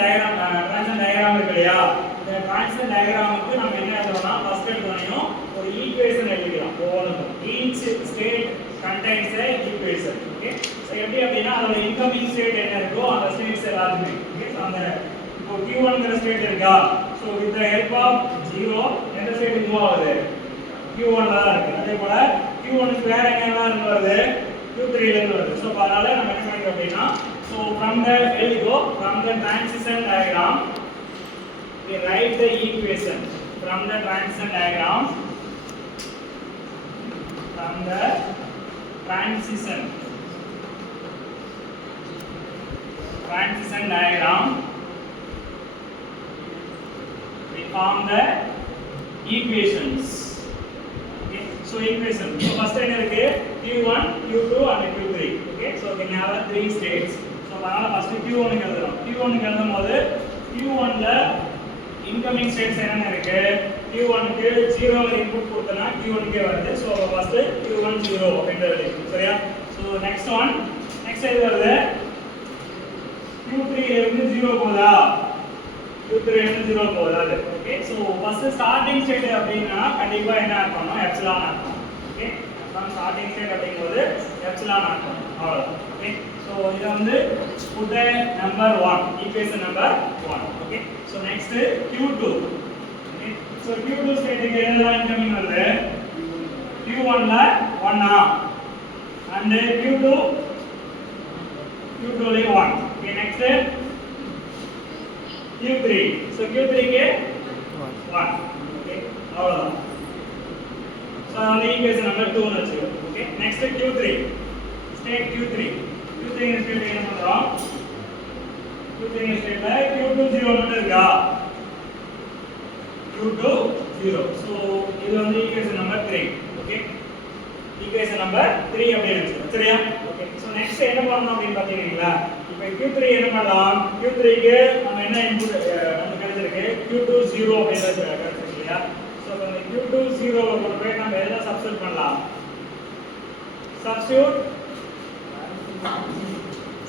Diagram இருக்கு இல்லையா, இந்த டிரான்சிஷன் டயக்ராமுக்கு நம்ம என்ன எழுதணும்னா ஃபர்ஸ்ட் எடுத்தோம் ஒரு ஈக்குவேஷன் எழுதிக்கலாம். ஒவ்வொன்றுக்கும் each state contains a equation. Okay, so எப்படி அப்படினா அதோட இன்கமிங் ஸ்டேட் என்ன இருக்கோ அந்த ஸ்டேட்ஸ் எல்லாமே. ஓகே, சோ அந்த இப்போ q1ங்கற ஸ்டேட் இருக்கா, so with the help of 0 எந்த ஸ்டேட் மூவ் ஆகுது, q1 ல தான் இருக்கு. அதே போல q1 க்கு வேற எங்கெல்லாம் இருந்து வருது, q3 ல இருந்து வருது. சோ அதனால நம்ம என்ன பண்ணிரோம் அப்படினா, so from the transition diagram we write the equation. From the transition diagram we form the equations. Okay, so equation, so first என்ன இருக்கு, q1 q2 and q3. Okay, so we have three states. So அதனால first q1 க்கு எழுதுறோம். q1 க்கு எழுதும்போது q1 ல incoming states என்னென்ன இருக்கு, q1 க்கு 0 ல இன்புட் கொடுத்தனா q1 க்கே வருது. சோ ஃபர்ஸ்ட் q1 0 அப்படின்றது சரியா. சோ நெக்ஸ்ட் இது வருது q3 ல இருந்து 0 போதா, q3 ல இருந்து 0 போதா. Okay, so first starting state அப்படினா கண்டிப்பா என்ன ஆகணும், எப்சிலான் ஆகணும். ஓகே, நம்ம ஸ்டார்டிங் ஸ்டேட் அப்படிங்கும்போது எப்சிலான் ஆகணும் அவ்வளவுதான். ஓகே, சோ இது வந்து put a number 1, equation number 1. Okay, so next q2. Okay, so q2 state க்கு என்னலாம் இன்கமிங் வருது, q1 ல 1 and q2 ல 1. Okay, next q3, so q3 க்கு 1. Okay, அவ்வளவுதான். so அந்த equation number 2 னு வெச்சுக்கோ. Okay, next q3 state q3 state என்ன பண்றோம், q3 ஸ்டேட்ல q2 0 மட்டும் இருக்கா, q2 0. சோ இது வந்து equation number 3. Okay, equation number 3 அப்படினு வெச்சுக்கோங்க சரியா. ஓகே, சோ நெக்ஸ்ட் என்ன பண்ணனும் அப்படினு பாத்தீங்களா, இப்போ q3 என்ன பண்ணலாம், q3 க்கு நம்ம என்ன இன்புட் நமக்கு கிடைச்சிருக்கு, q2 0 அப்படினு கிடைச்சிருக்கு இல்லையா. சோ அந்த q2 0 ல கொண்டு போய் நம்ம எதை சப்ஸ்டிட்யூட் பண்ணலாம்,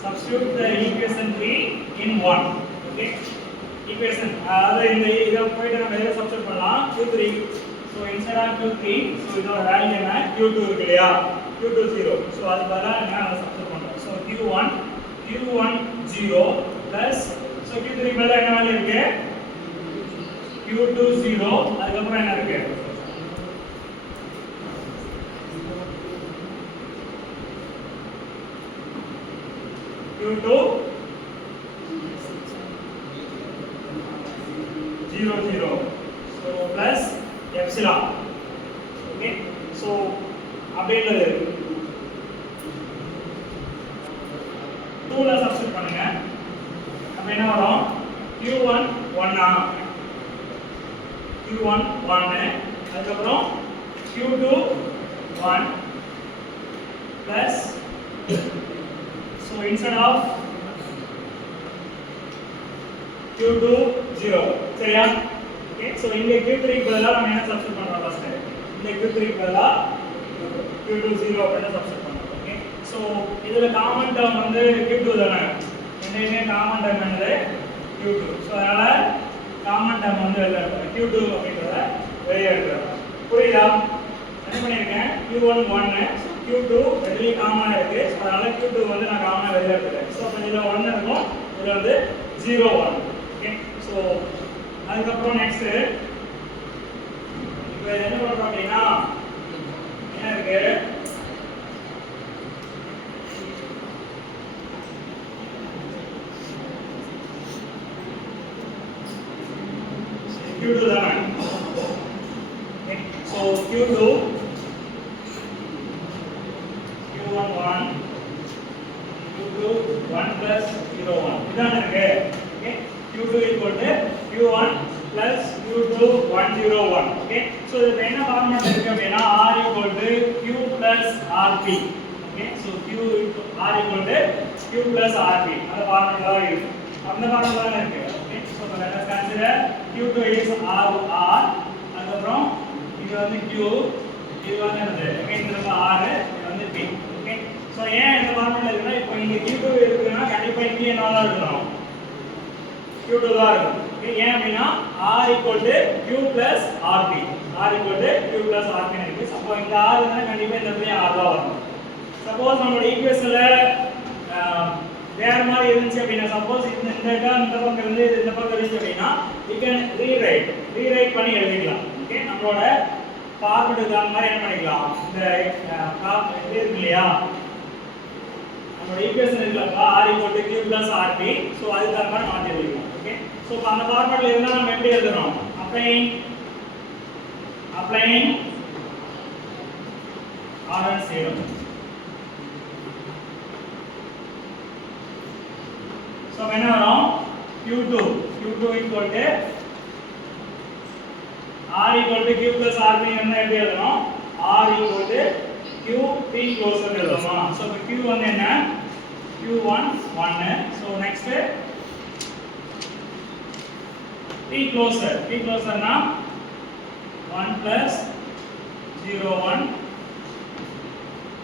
substitute the equation 3 in 1. Okay, equation அதாவது இந்த இத போய்ட்டு நம்ம எதை சப்ஸ்டிட்யூட் பண்ணலாம், q3. so instead of q3, so இதோட வேல்யூ என்ன, q2 இருக்கு இல்லையா, q2 0. so அது பதிலா நான் சப்ஸ்டிட்யூட் பண்றோம். so q1 0 plus so q3 பதிலா என்ன வேல்யூ இருக்கு, q2 0. அதுக்கு அப்புறம் என்ன இருக்கு, q2 0 0. so plus epsilon. okay, so அப்படிங்கிறது 2 ல சப்ஸ்டிட்யூட் பண்ணுங்க. அப்ப என்ன வரும், q1 1 அதுக்கு அப்புறம் q2 1 plus so instead of q2 0 சரியா. ஓகே, சோ இங்க q3 க்கு பதிலா நம்ம என்ன சப்ஸ்டிட்யூட் பண்றோம், ஃபர்ஸ்ட் இந்த q3 க்கு பதிலா q2 0 அப்படினு சப்ஸ்டிட்யூட் பண்றோம். ஓகே, சோ இதுல காமன் டேர்ம் வந்து q2 தானே, ரெண்டுமே காமன் டேர்ம் என்னது q2. சோ அதனால காமன் டேர்ம் வந்து எழுதுறோம், q2 அப்படிங்கறத வெளிய எடுத்துறோம். புரியுதா, என்ன பண்ணிருக்கேன், q1 1 q2 ரெண்டுமே காமனா இருக்கு. அதனால q2 வந்து நான் காமனா வெளிய எடுத்துறேன். சோ அப்ப இதுல 1 இருக்கும், இதுல வந்து 0 1. ஓகே, சோ அதுக்கு அப்புறம் நெக்ஸ்ட் இப்போ என்ன பண்றோம் அப்படினா, என்ன இருக்கு, q2 தானே. Okay, so q2 q1 1 q2 1 plus 0 1 இதான் இருக்கு. Okay, q2 equal to q1 plus q2 1 0 1. Okay, so இது என்ன ஃபார்முலா இருக்கு அப்படினா r equal to q plus rp. Okay, so q r equal to q plus rp அந்த formula இருக்கு, அந்த formula இருக்கு. Okay, so let us consider q2 is r அதுக்கு அப்புறம் இது வந்து q, இது வந்து என்னது அகைன் திரும்ப r, இது வந்து p. ஓகே, சோ ஏன் இந்த ஃபார்முலா இருக்குன்னா, இப்போ இங்க q2 இருக்குன்னா கண்டிப்பா இங்க என்னவா இருக்கணும், Q2 தான் இருக்கும். ஓகே, ஏன் அப்படின்னா R equal to Q plus RP. R equal to Q plus RP இருக்கு. அப்போ இந்த R வந்து கண்டிப்பா இந்த இடத்துல R தான் வரும். சப்போஸ் நம்மளோட ஈக்குவேஷன்ல வேற மாதிரி இருந்துச்சு அப்படின்னா, சப்போஸ் இந்த டேர்ம் இந்த பக்கம் இருந்து இந்த பக்கம் இருந்துச்சு அப்படின்னா we can rewrite பண்ணி எழுதிக்கலாம். ஓகே, நம்மளோட ஃபார்முலாக்கு தகுந்த மாதிரி என்ன பண்ணிக்கலாம், இந்த இது இருக்கு இல்லையா, நம்மளோட ஈக்குவேஷன் இருக்குல்லப்பா R equal to Q plus RP. So அதுக்கு தகுந்த மாதிரி மாற்றி எழுதிக்கலாம். ஓகே, ஸோ இப்போ அந்த ஃபார்முலால இருந்தால் நம்ம எப்படி எழுதுறோம், applying R1 theorem. ஸோ என்ன வரும், Q2 equal to R equal to Q plus RP என்ன எப்படி எழுதணும், R equal to Q P closer எழுதணுமா. ஸோ இப்போ Q வந்து என்ன, Q1 1. So next P closer னா 1 plus 0 1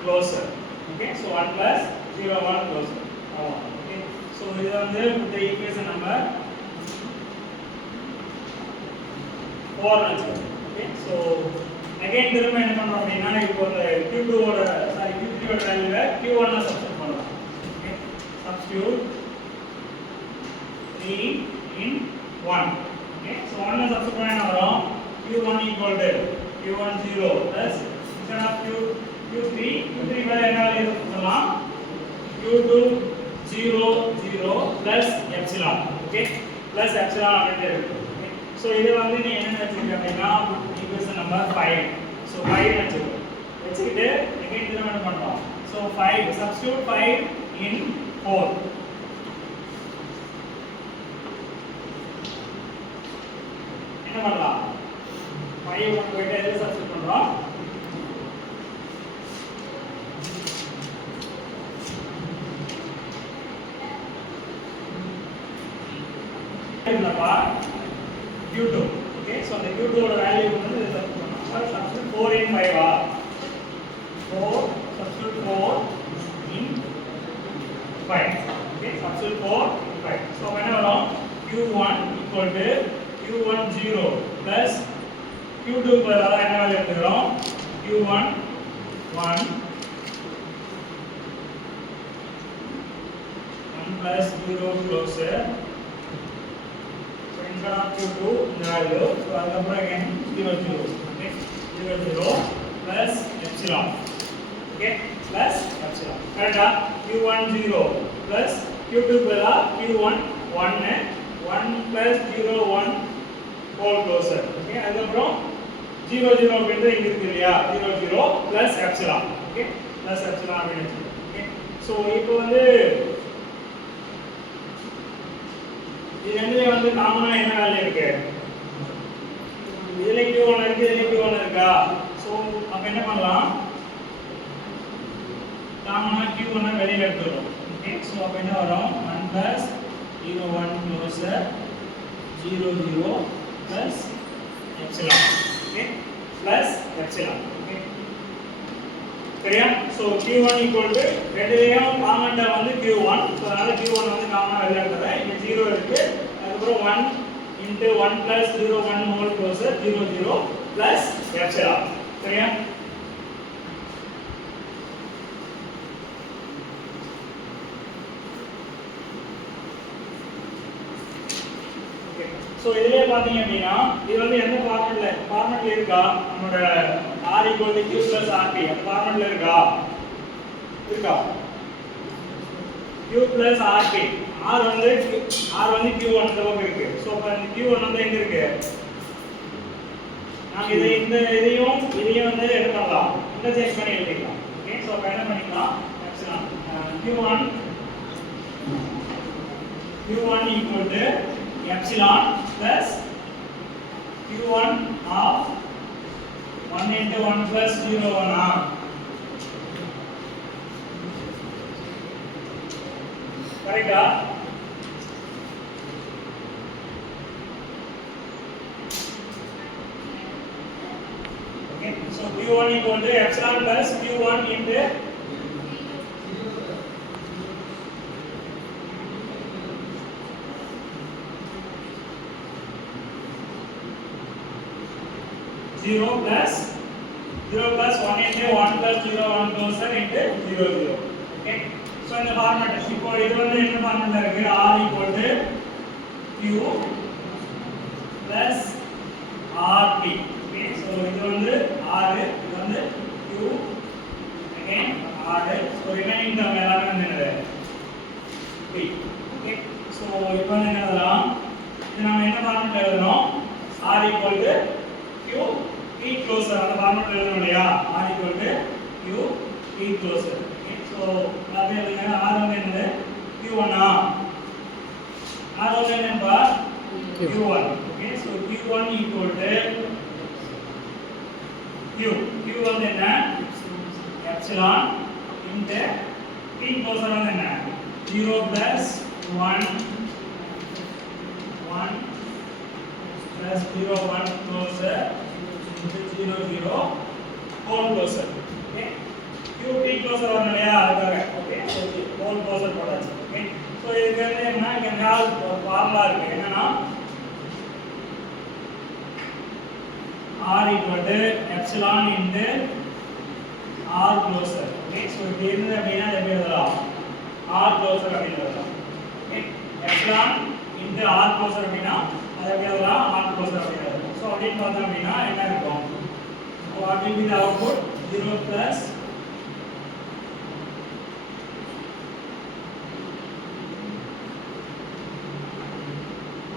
closer. Okay, so 1 plus 0 1 closer. Okay, so இது வந்து இந்த ஈக்குவேஷன் நம்பர் 4 வச்சுக்கோங்க. ஓகே, ஸோ அகைன் திரும்ப என்ன பண்றோம் அப்படின்னா, இப்போ இந்த Q2 ஓட Q3 ஓட வேல்யூவை Q1 ல சப்ஸ்டிட்யூட் பண்ணலாம். Okay, substitute 3 in 1. Okay, so 1 ல சப்ஸ்டிட்யூட் பண்ணா என்ன வரும், Q1 equal to Q1 0 plus instead of Q3 மேல என்ன வேல்யூ சொல்லலாம், Q2 0 0 plus epsilon. Okay, plus epsilon அப்படினு இருக்கு. ஸோ இது வந்து நீ என்ன வச்சுக்க அப்படின்னா ஈக்குவேஷன் நம்பர் 5. ஸோ 5 வச்சுக்கிட்டு அகைன் இதை என்ன பண்ணுறோம், ஸோ 5 சப்ஸ்டிட்யூட் 5 in 4. என்ன பண்ணலாம், 5 கொண்டு போயிட்டு எதில் சப்ஸ்டிட்யூட் பண்ணுறோம், இல்லப்பா Q2. ஓகே, ஸோ அந்த Q2 ஓட வேல்யூ வந்து இதை சப்ஸ்டிட்யூட் பண்ணலாம். சப்ஸ்டிட்யூட் 4 in 5 ஆ, 4 substitute 4 in 5. Okay, substitute 4 in 5. So என்ன வரும், Q1 equal to Q1 0 plus Q2 பதிலாக என்ன வேல்யூ எடுத்துக்கிறோம், Q1 1 plus 0 closer. Instead of Q2 இந்த வேல்யூ, ஸோ அதுக்கப்புறம் again 0 0. Okay, 0 0 plus epsilon. Okay, plus epsilon. கரெக்டா, Q1 0 plus Q2 பதிலா Q1 1 plus 0 1 whole closer. Okay, அதுக்கப்புறம் 0 0 அப்படின்றது இங்க இருக்கு இல்லையா, 0 0 plus epsilon. Okay, plus epsilon அப்படின்னு. ஓகே, ஸோ இப்போ வந்து இது ரெண்டுல வந்து காமனா என்ன வேல்யூ இருக்கு, இதுல Q1 இருக்கு, இதுல Q1 இருக்கா. சோ அப்ப என்ன பண்ணலாம், காமனா Q1 வெளியில எடுத்துறோம். ஓகே, சோ அப்ப என்ன வரும், 1 plus 0 1 closer 0 0 plus epsilon. Okay, plus epsilon. Okay, சரியா. சோ Q1 equal to ரெண்டுலயும் காமன்டா வந்து Q1. சோ அதனால Q1 வந்து காமனா வெளிய எடுத்துறேன். இங்க 0 இருக்கு. அதுக்கப்புறம் 1 into 1 plus 0 1 whole closer 0 0 plus epsilon. சரியா. சோ இதுலயே பாத்தீங்க அப்படினா இது வந்து எந்த ஃபார்மட்ல இருக்கா, நம்மளோட R equal to Q plus RP அந்த ஃபார்மட்ல இருக்கா, Q plus RP. R வந்து Q1 இந்த பக்கம் இருக்கு. சோ அப்ப இந்த Q1 வந்து எங்க இருக்கு, நாம இதையும் வந்து என்ன பண்ணலாம், இன்டர்சேஞ்ச் பண்ணி எழுதிக்கலாம். ஓகே, சோ அப்ப என்ன பண்ணிக்கலாம், epsilon Q1 equal to epsilon plus Q1 of 1 into 1 plus 0 1 correcta. Okay, so Q1 equal to epsilon plus Q1 into 0 plus 1 into 1 plus 0 1 closer into 0 0. Okay, so இந்த ஃபார்மட் இப்போ இது வந்து என்ன ஃபார்மட்ல இருக்கு r equal to q plus rp. Okay, so இது வந்து r, இது வந்து q, again r, so remaining term எல்லாமே வந்து என்னது p. Okay, so இப்போ என்ன எழுதலாம், இது நாம என்ன ஃபார்மட்ல எழுதணும், r equal to q p closer அந்த ஃபார்மட்ல எழுதணும் இல்லையா, r equal to q p closer. Okay, so அது எழுதுங்க, r வந்து என்னது q1 ஆ, r வந்து என்னப்பா q1. Okay, so q1 equal to q வந்து என்ன epsilon into p closer வந்து என்ன 0 plus 1 plus 0 1 closer into 0 0 whole closer. Okay, q p closer வரணும் இல்லையா அதுக்காக. Okay, so whole closer போட்டாச்சு. Okay, so இதுக்கு வந்து என்ன can have ஒரு ஃபார்முலா இருக்கு, என்னன்னா r equal to epsilon into r closer. Okay, so இது என்ன அப்படினா எப்படி எழுதலாம், r closer அப்படி எழுதலாம். Okay, epsilon into r closer அப்படினா அது எப்படி எழுதலாம், r closer அப்படி எழுதலாம். So அப்படினு பார்த்தோம் அப்படினா என்ன இருக்கும், what will be the output 0 plus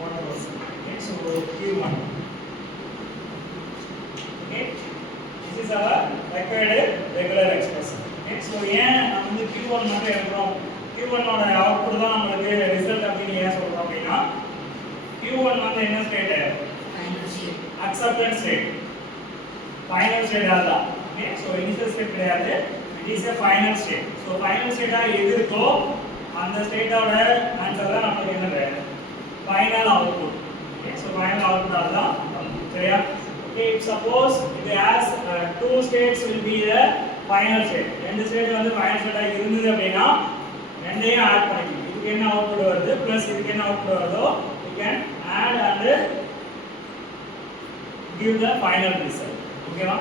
okay, so q1. Okay, this is our required regular expression. Okay, so ஏன் நம்ம வந்து q1 மட்டும் எடுக்கிறோம், q1 ஓட அவுட்புட் தான் நமக்கு ரிசல்ட் அப்படினு ஏன் சொல்றோம் அப்படினா q1 வந்து என்ன state, acceptance state, final state அல்ல. Okay, so initial state கிடையாது, it is a final state. So final state எது இருக்கோ அந்த ஸ்டேட்டோட ஆன்சர் தான் நமக்கு என்னது final output. Okay, so final output அதுதான் சரியா. Okay, if suppose it has two states will be the final state, ரெண்டு ஸ்டேட் வந்து final state இருந்தது அப்படினா ரெண்டையும் ஆட் பண்ணிக்கலாம், இதுக்கு என்ன அவுட்புட் வருது பிளஸ் இதுக்கு என்ன அவுட்புட் வருதோ we can add and give the final result. ஓகேவா?